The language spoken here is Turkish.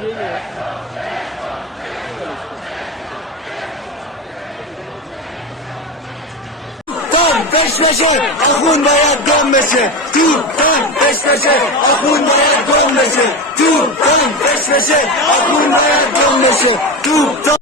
Peş peşe akun bayat dönmesin. Türk'ten peş peşe akun bayat dönmesin. Türk'ten peş peşe akun bayat dönmesin. Türk'ten